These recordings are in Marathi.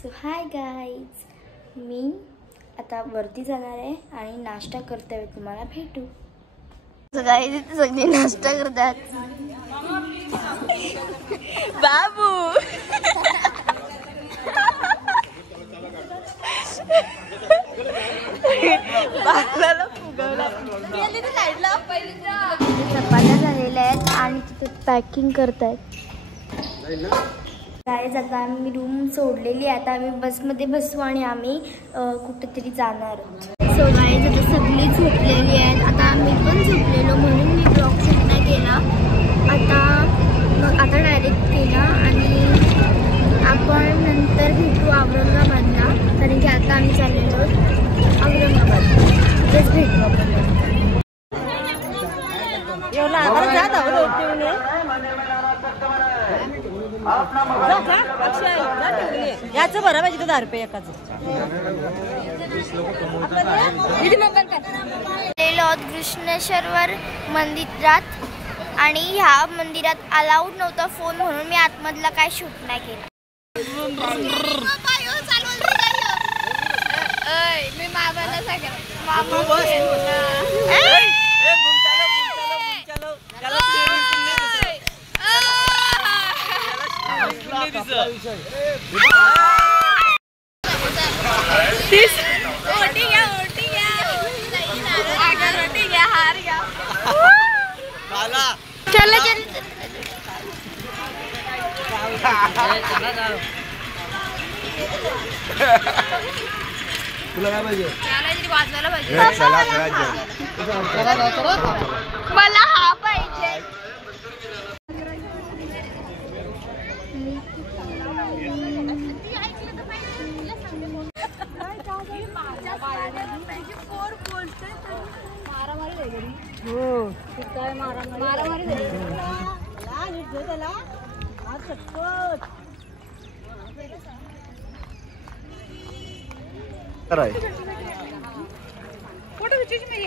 सो हाय गाईज, मी आता वरती जाणार आहे आणि नाश्ता करते वेळी तुम्हाला भेटू. सो गाईज इथे सगळे नाश्ता करतात. बाबू चपात्या झालेल्या आहेत आणि तिथे पॅकिंग करतायत. गाईज आता आम्ही रूम सोडलेली आहे. आता आम्ही बसमध्ये बसू आणि आम्ही कुठेतरी जाणार आहोत. सो गाईज आता सगळी झोपलेली आहेत. आता आम्ही पण झोपलेलो म्हणून मी ब्लॉग शूट नाही केला. आता डायरेक्ट केला आणि आपण नंतर भेटू औरंगाबादला, कारण की आता आम्ही चाललेलो औरंगाबाद. तेच भेटू आपण. याचं बरं पाहिजे 10 रुपये एकाचं. कृष्णेश्वर मंदिरात आणि ह्या मंदिरात अलाउड नव्हतं फोन, म्हणून मी आतमधला काय शूट नाही केला. मी मामाला चला तुला काय पाहिजे? मला हा पाहिजे. फोटो खींच में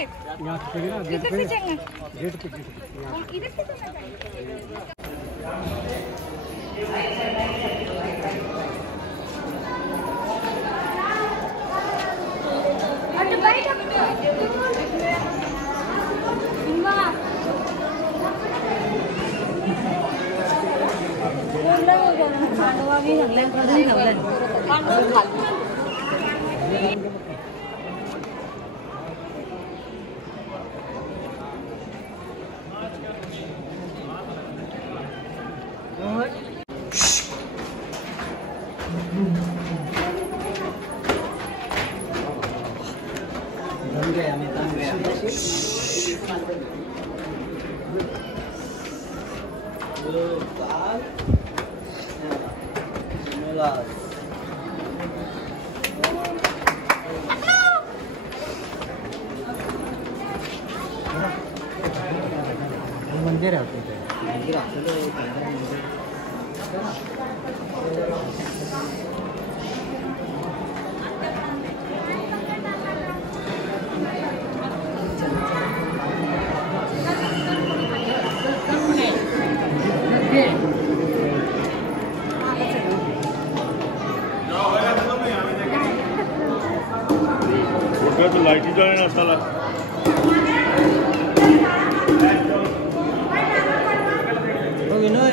मंदिर आहे. लाईटी जळण असताना विनोय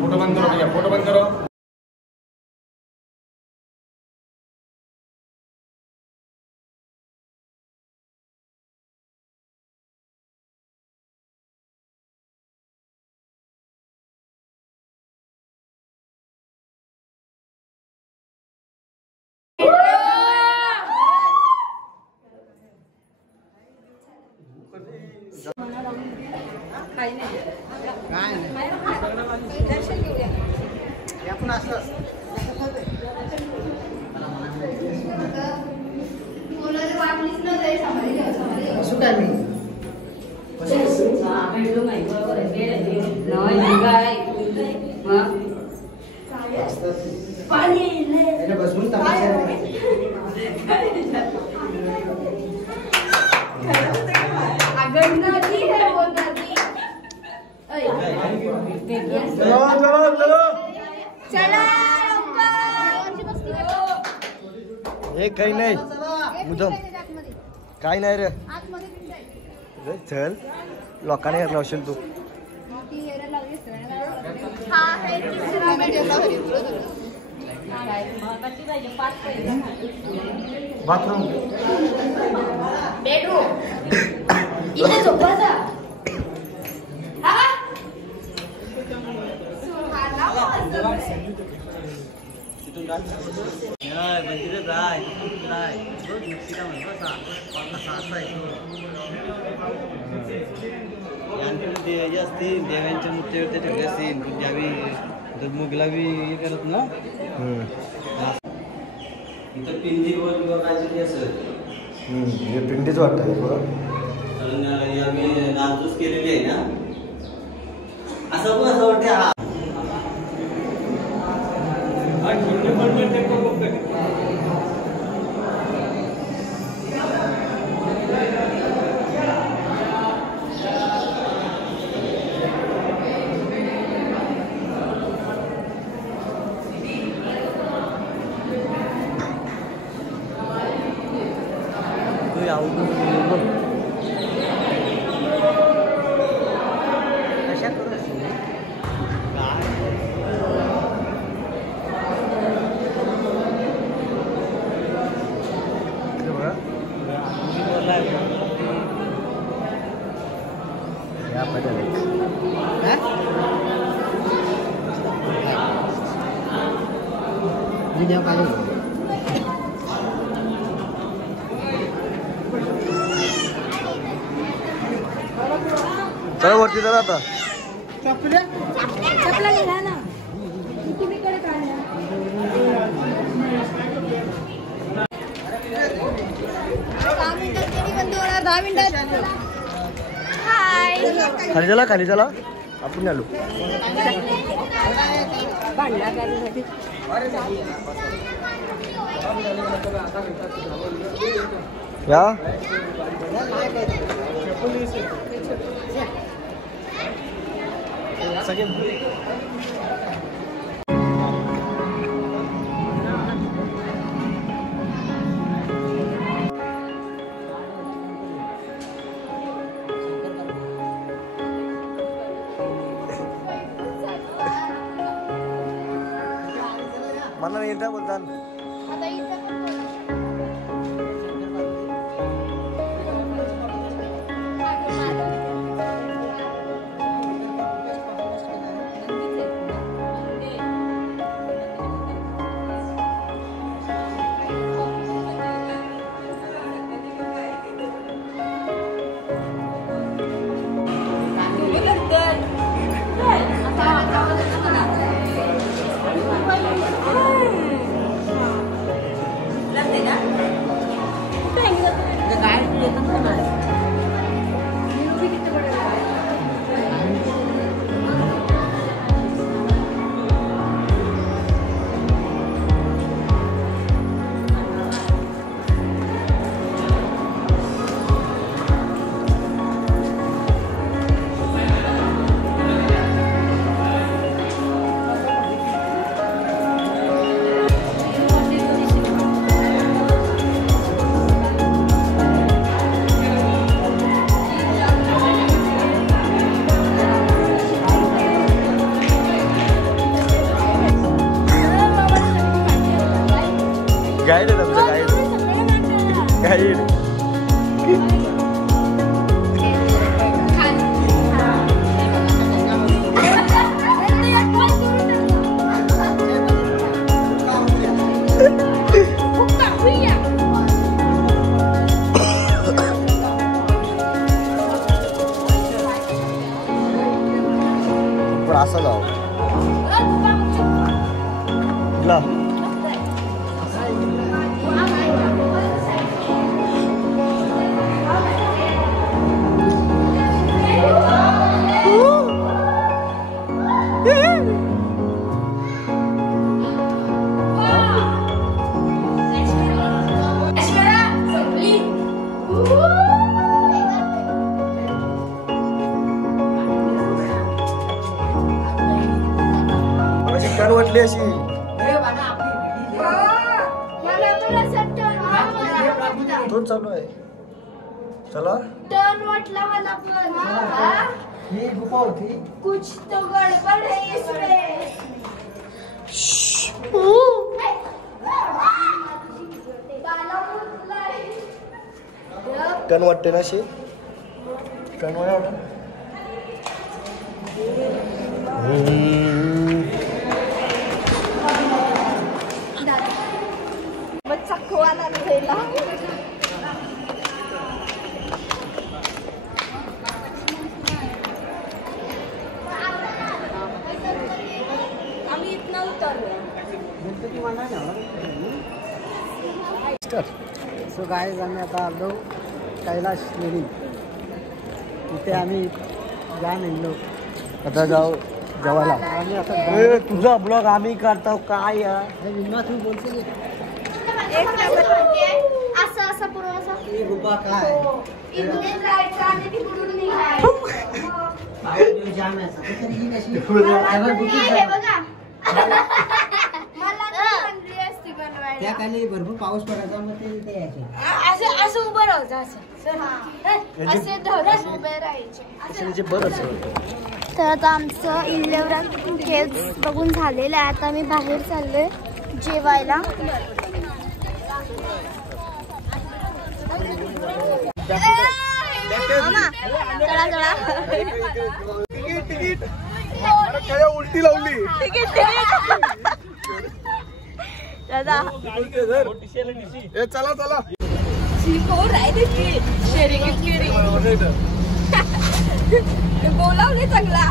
फोटो बंद करो भैया, फोटो बंद करो. काही नाही दर्शन घेऊया. आपण असलं हे काही नाही मुदम काय नाही रे चल लोकांनी हेर लावशील तू बाथरूम बेडरूम इथे झोपायचा असतील देवांच्या मूर्तीवर ते ठेवले असतील त्यावेळी मुगला बी हे करत ना इथं पिंडीवर राजकीय असेल हे पिंडीच वाटतं कारण आम्ही नाचूस केलेली आहे ना असं पण असं वाटतं चला वरती जरा आता चपला घ्या ना तुम्हीकडे काढल्या 10 मिनिटात हाय खाली चला आपण आलो या मला एकदा बोलतान गाइड है तुमचा गाइड पण असं लाव ला उलटी अशी तो चालू आहे. चला टर्न वाटला मला पण. ही गुफा होती. कुछ तो गडबड है इसमें. टर्न वाटते ना अशी. टर्न वाटत. सो गाईज आम्ही आता आलो कैलाश लेणी. तिथे आम्ही जाण येलो. आता जाऊ जेवायला. आम्ही आता तुझा ब्लॉग आम्ही काढतो काय तू बोलते असं असं पूर्ण असं ही गुफा काय इकडे जायचं आणि तिकडून निघायचं. जाम आहे असं तरी ही कशी हे बघा. मला चांगली असते बनवायला. त्या खाली भरपूर पाऊस पडायचा मग ते इथे यायचे. असं असं उभं राहायचं असं असे धरून उभे राहायचे. तर आता आमचं इलेव्हन केव्स बघून झालेलं आहे. आता आम्ही बाहेर चाललोय जेवायला. उलटी लावली. दादा चला चला. बोलावले चांगला.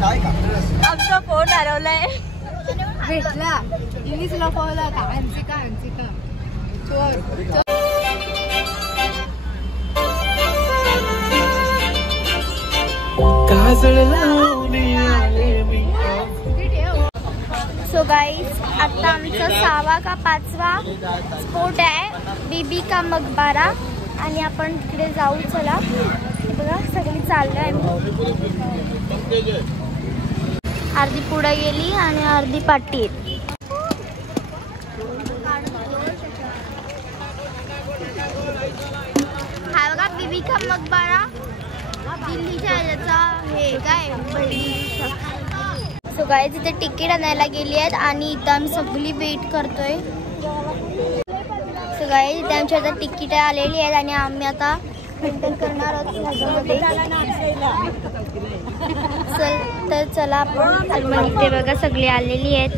काय का आमचा फोन हरवलाय. भेटला इंग्लिश लपवला का अंशिका चोर. सो गाईज आता आमचा 6वा का 5वा स्पॉट आहे बीबी का मकबरा. आणि आपण तिकडे जाऊ. चला बघा सगळी चाललोय आम्ही. अर्धी पुढे गेली आणि अर्धी पाठी. हा बघा बीबी का मकबरा दिल्लीच्या याचा हे काय बहिणीचा. सो गाय तिथे तिकीट आणायला गेली आहेत आणि इथं आम्ही सगळी वेट करतोय. सो गाय तिथे आमच्या आता तिकीट आलेली आहेत आणि आम्ही आता मेंटेन करणार आहोत ह्याच्यामध्ये. तर चला आपण. मग इथे बघा सगळी आलेली आहेत.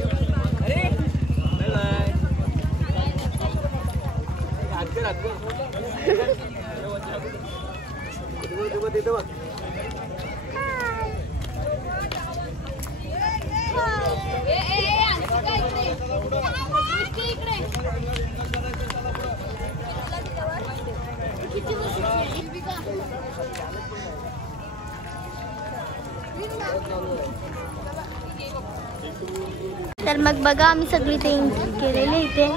तर मग बघा आम्ही सगळी ते केलेले इथे.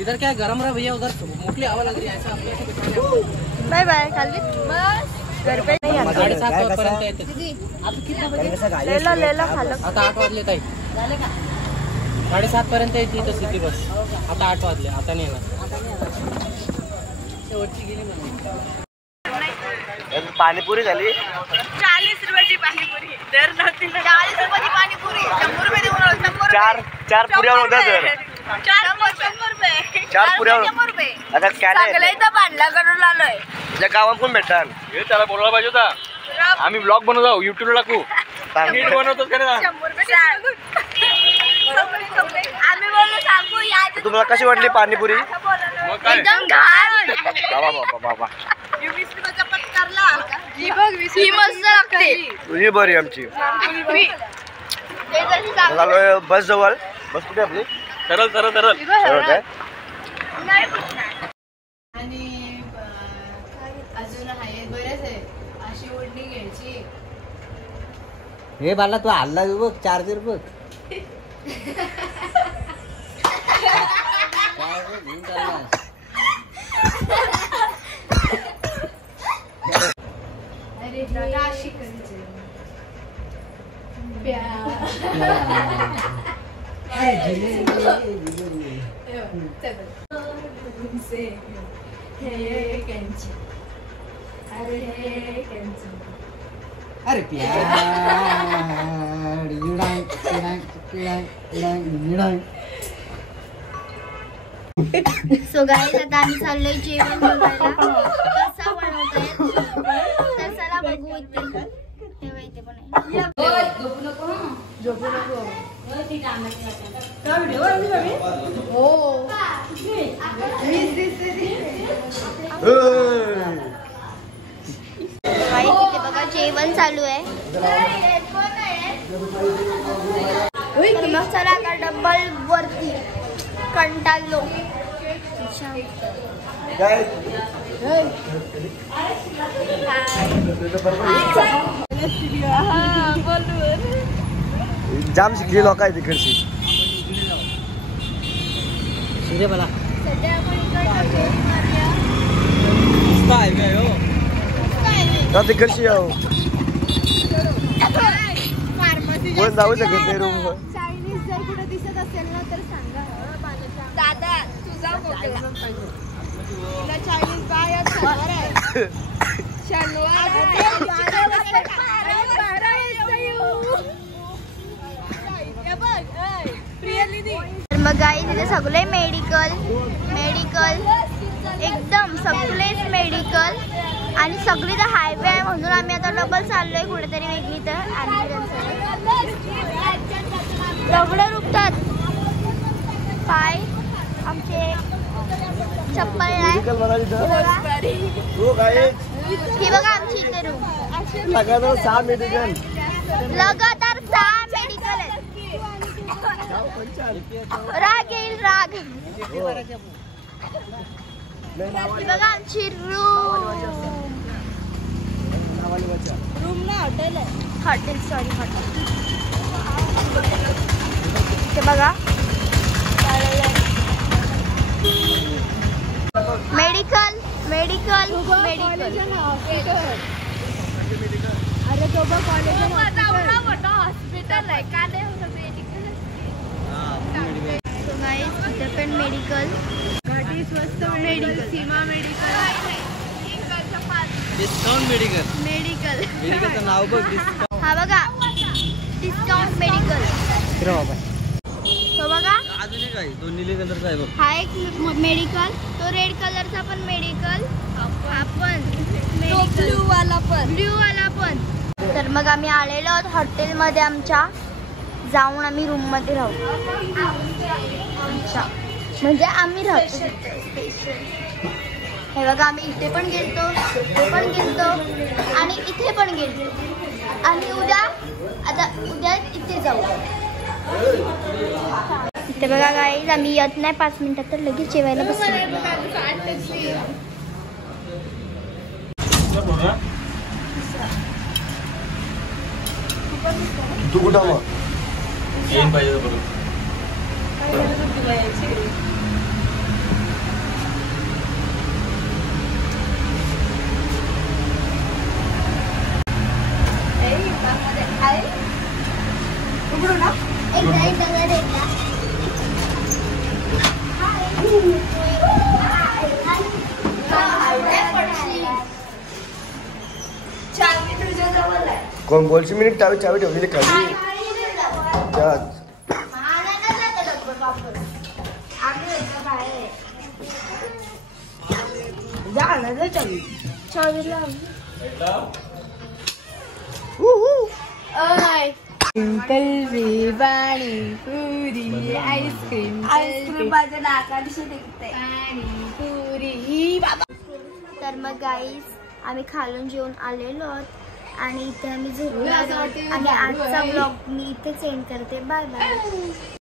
इधर क्या गरम रहा भैया, उधर मोकली हवा लग रही है ऐसा. Bye bye. खाली बस घर पे नाही आता. 7:30 पर्यंत येते. लेला खालं. आता 8 वाजले ताई. झाले का? 7:30 पर्यंत येते इथं सिटी बस. आता 8 वाजले, आता नाही येणार. शेवटची गेली म्हणून. पाणीपुरी झाली 40 रुपयाची पाणीपुरी. दर 40 रुपयाची पाणीपुरी 100 रुपये देऊन चार पुऱ्या होत्या तर 100 रुपये. 4 पुऱ्या 100 रुपये. आता सगळं इथं बांधला करून आलोय. त्या गावात पण भेटतात. हे त्याला बोलायला पाहिजे होता. आम्ही ब्लॉग बनवत आहोत, युट्यूबला टाकू. नीट बनवतो का नाही? 100 रुपये. आम्ही बोललो सांगू या. तुम्हाला कशी वाटली पाणीपुरी? मग काय? एकदम घाण. बाबा 20 रुपयाचा पत्करला. ही बघ 20 मस्त लागते. तुझी बरी आमची. झालोय बस जवळ. बस कुठे आपली? सरळ सरळ काय? आणि अजून आहे बरेच आहे. अशी ओढणी घ्यायची. हे बाला तू हल्ला बघ, चार्जर बघ. अरे दादा अशी करायची. अरे प्यार. सो गाईज आता आम्ही चाललोय जेवण बघायला कसं बनवताय तर चला बघू. इथे ठेवा इथे पण आहे. गाईज इथे बघा जेवण चालू आहे. तर मग चला आता डबल वरती कंटाळलो. जाम शिकली लोक आहे तिकडची. सूर्य मला सध्या आपण इकडे हायवे आहे हो. तिकडची कोण जाऊ शकत नाही रूम. चायनीज जर कुठे दिसत असेल ना तर सांगा. दादा तुझा चायनीज बाय तर मग गाईज इथे सगळे मेडिकल एकदम सगळेच मेडिकल आणि सगळी तर हायवे आहे म्हणून आम्ही आता डबल चाललोय कुठेतरी वेगळी तर दगडं रुपतात पाय आमचे चप्पल नाही. ही बघा आमची इथे रूम लगातार 6 मेडिकल आहेत. राग येईल राग. ही बघा आमची रूम ना हॉटेल आहे. हॉटेल ते बघा मेडिकल. अरे तो बघ कॉलेज हॉस्पिटल आहे का नाही मेडिकल. इथे पण मेडिकल. घाटी स्वस्त medical. Seema medical. Discount medical. मेडिकलचं नाव बघ. हा बघा डिस्काउंट मेडिकल. तो बघा अजून एक आहे, तो निळे कलरचा आहे बघ. हा एक मेडिकल. तो रेड कलरचा पण मेडिकल. आपण ब्ल्यू वाला पण. तर मग आम्ही आलेलो आहोत हॉटेलमध्ये आमच्या. जाऊन आम्ही रूम मध्ये राहू. अच्छा म्हणजे आम्ही राहतो. हे बघा आम्ही इथे पण गेलतो आणि इथे पण गेलतो आणि उद्या इथे जाऊ. इथे बघा गाईज आम्ही येत नाही 5 मिनिटात तर लगेच जेवायला बसलो. तू कुठं मग येईन पाहिजे बरोबर. कोण बोलशी मी चावी चावी ठेवलेली खाली त्यात. तर मग गाईज आम्ही खालून जेवून आलेलो आहोत आणि इथे आम्ही झोपलो आणि आजचा ब्लॉग मी इथेच एंड करते. Bye bye.